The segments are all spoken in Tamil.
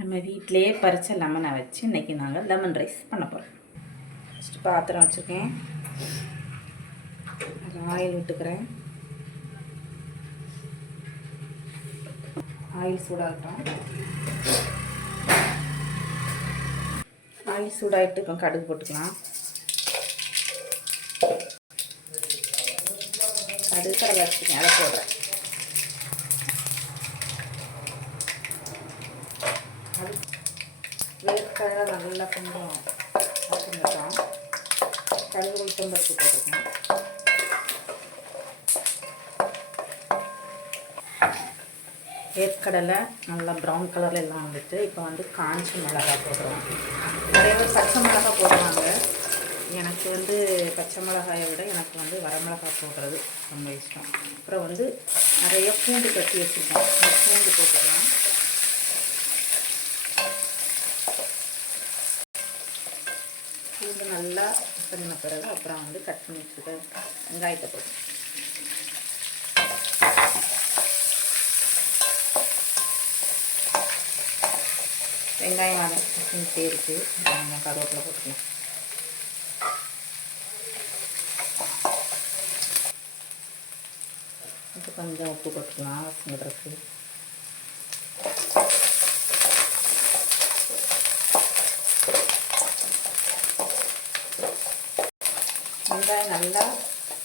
நம்ம வீட்டிலையே பறித்த லெமனை வச்சு இன்றைக்கி நாங்கள் லெமன் ரைஸ் பண்ண போகிறோம். ஃபஸ்ட்டு பாத்திரம் வச்சுருக்கேன், ஆயில் விட்டுக்கிறேன். ஆயில் சூடாகட்டும். ஆயில் சூடாகிட்டு கடுகு போட்டுக்கலாம். கடுகு கடலை வச்சுருக்கேன், அதை போடுறேன். அது வேர்க்கடலை நல்லா கொஞ்சம் வச்சுருந்தோம். கடுகு உளுத்தம்பருப்பு போட்டுருக்கேன். வேர்க்கடலை நல்லா ப்ரௌன் கலரில் எல்லாம் வந்துட்டு இப்போ வந்து காஞ்ச மிளகாய் போடுறோம். நிறைய பேர் பச்சை மிளகாய் போடுவாங்க. எனக்கு வந்து பச்சை மிளகாயை விட எனக்கு வந்து வரமிளகாய் போடுறது ரொம்ப இஷ்டம். அப்புறம் வந்து நிறைய பூண்டு கட்டி வச்சுருக்கோம், அந்த பூண்டு போட்டுக்கலாம். பூண்டு நல்லா பண்ணின பிறகு அப்புறம் வந்து கட் பண்ணி வச்சுருக்க வெங்காயத்தை போட்டு வெங்காயம் வதக்கிட்டே இருக்குது. கருவேப்பிலை போட்டுக்கலாம். இப்போ கொஞ்சம் உப்பு போட்டுக்கலாம் வசங்கிறதுக்கு. வெங்காயம் நல்லா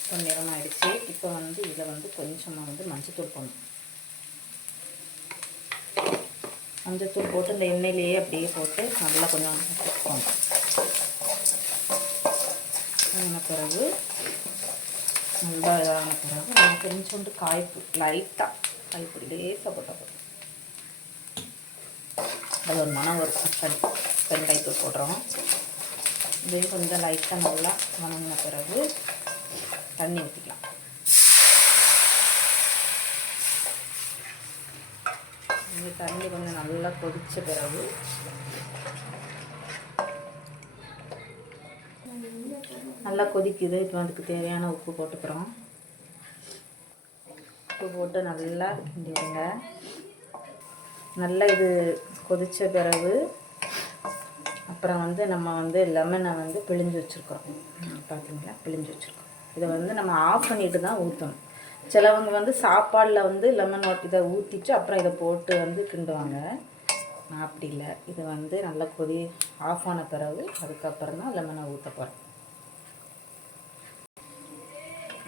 பொன்னிறமாகிடுச்சு. இப்போ வந்து இதில் வந்து கொஞ்சமாக வந்து மஞ்சத்தூள் போடணும். மஞ்சத்தூள் போட்டு இந்த எண்ணெயிலேயே அப்படியே போட்டு நல்லா கொஞ்சம் போடணும். ஆன பிறகு நல்லா இதான பிறகு நம்ம கொஞ்சோண்டு காய்ப்பு லைட்டாக காய்ப்பொடி லேசாக போட்டால் போதும். அது ஒரு மனம் வரும். பெருங்காயத்தூள் போடுறோம். இதையும் கொஞ்சம் லைட்டாக நல்லா வணங்கின பிறகு தண்ணி ஊற்றிக்கலாம். இந்த தண்ணி கொஞ்சம் நல்லா கொதித்த பிறகு நல்லா கொதிக்குது. இப்போ அதுக்கு தேவையான உப்பு போட்டுக்கிறோம். உப்பு போட்டு நல்லா கிண்டி விடுங்க. நல்லா இது கொதித்த பிறகு அப்புறம் வந்து நம்ம வந்து லெமனை வந்து பிழிஞ்சு வச்சுருக்கோம். பார்த்தீங்களா, பிழிஞ்சு வச்சுருக்கோம். இதை வந்து நம்ம ஆஃப் பண்ணிட்டு தான் ஊற்றணும். சிலவங்க வந்து சாப்பாடில் வந்து லெமன் இதை ஊற்றிட்டு அப்புறம் இதை போட்டு வந்து கிண்டுவாங்க. நான் அப்படி இல்லை. இது வந்து நல்லா ஆஃப் ஆன பிறகு அதுக்கப்புறம் தான் லெமனை ஊற்ற போகிறேன்.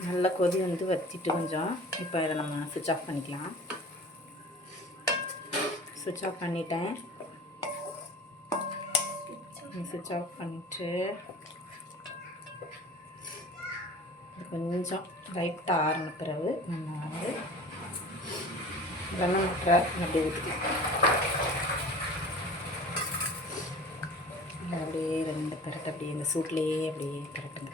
நல்லா கொதி வந்து வற்றிட்டு கொஞ்சம் இப்போ இதை நம்ம சுவிட்ச் ஆஃப் பண்ணிக்கலாம். சுவிட்ச் ஆஃப் பண்ணிட்டேன். சுவிட்ச் ஆஃப் பண்ணிவிட்டு கொஞ்சம் லைட்டாக ஆறின பிறகு நம்ம வந்து லெமன் வாட்டரை அப்படியே ஊற்றிக்கலாம். அப்படியே 2 பெரட்டு அப்படியே இந்த சூட்லேயே அப்படியே பெரட்டுங்க.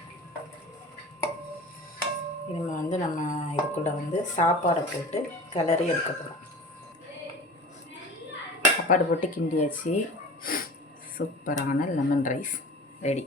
இனிமேல் வந்து நம்ம இதுக்குள்ளே வந்து சாப்பாடை போட்டு கிளறி எடுக்க போகிறோம். சாப்பாடு போட்டு கிண்டியாச்சு. சூப்பரான லெமன் ரைஸ் ரெடி.